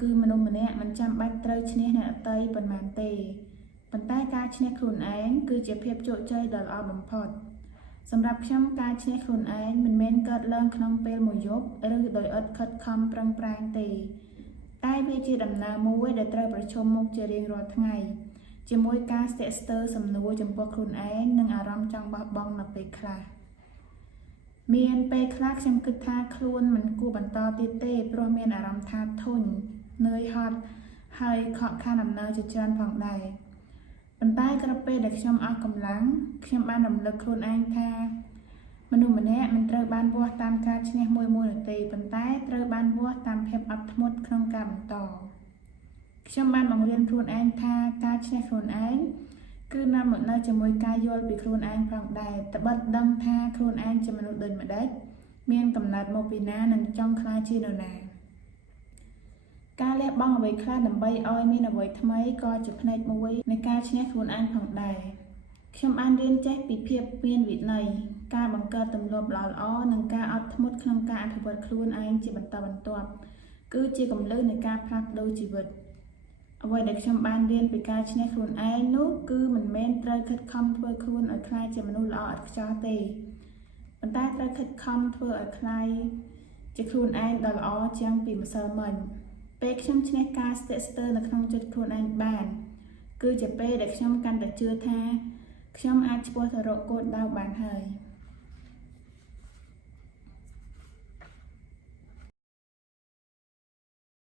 គឺមនុស្សម្នាក់មិនចាំបាច់ត្រូវឈ្នះអ្នកដទៃប៉ុន្មានទេប៉ុន្តែការឈ្នះខ្លួនឯងគឺជាភាពជោគជ័យដ៏ល្អបំផុតសម្រាប់ខ្ញុំការឈ្នះខ្លួនឯងមិនមែនកើតឡើងក្នុងពេលមួយយប់ឬដោយឥតខិតខំប្រឹងប្រែងទេតែវាជាដំណើរមួយដែលត្រូវប្រឈមមុខជារៀងរាល់ថ្ងៃជាមួយការស្ទាក់ស្ទើរសំណួរចំពោះខ្លួនឯងនិងអារម្មណ៍ចង់បោះបង់នៅពេលខ្លះមានពេលខ្លះខ្ញុំគិតថាខ្លួនមិនគួរបន្តទៀតទេព្រោះមានអារម្មណ៍ថាធុញនឿយហត់ហើយខកខានដំណើរជាច្រើនផងដែរប៉ុន្តែក្រោយពេលដែលខ្ញុំអស់កម្លាំងខ្ញុំបានរំលឹកខ្លួនឯងថាមនុស្សម្នាក់មិនត្រូវបានវាស់តាមការឈ្នះមួយនោះទេប៉ុន្តែត្រូវបានវាស់តាមភាពអត់ធ្មត់ក្នុងការបន្តខ្ញុំបានបង្រៀនខ្លួនឯងថាការឈ្នះខ្លួនឯងគឺនាំមកនៅជាមួយការយល់ពីខ្លួនឯងផងដែរត្បិតដឹងថាខ្លួនឯងជាមនុស្សដូចម្ដេចមានកំណត់មកពីណានិងចង់ក្លាយជានរណាការលះបង់អ្វីខ្លះដើម្បីឲ្យមានអ្វីថ្មីក៏ជាផ្នែកមួយនៃការឈ្នះខ្លួនឯងផងដែរខ្ញុំបានរៀនចេះពីភាពមានវិន័យការបង្កើតទម្លាប់ល្អៗនិងការអត់ធ្មត់ក្នុងការអភិវឌ្ឍខ្លួនឯងជាបន្តបន្ទាប់គឺជាគន្លឹះនៃការផ្លាស់ប្ដូរជីវិតអ្វីដែលខ្ញុំបានរៀនពីការឈ្នះខ្លួនឯងនោះគឺមិនមែនត្រូវខិតខំធ្វើខ្លួនឲ្យក្លាយជាមនុស្សល្អឥតខ្ចោះទេប៉ុន្តែត្រូវខិតខំធ្វើឲ្យក្លាយជាខ្លួនឯងដ៏ល្អជាងពីម្សិលមិញពេលខ្ញុំឈ្នះការស្ទាក់ស្ទើរនៅក្នុងចិត្តខ្លួនឯងបានគឺជាពេលដែលខ្ញុំកាន់តែជឿថាខ្ញុំអាចឆ្ពោះទៅរកគោលដៅបានហើយ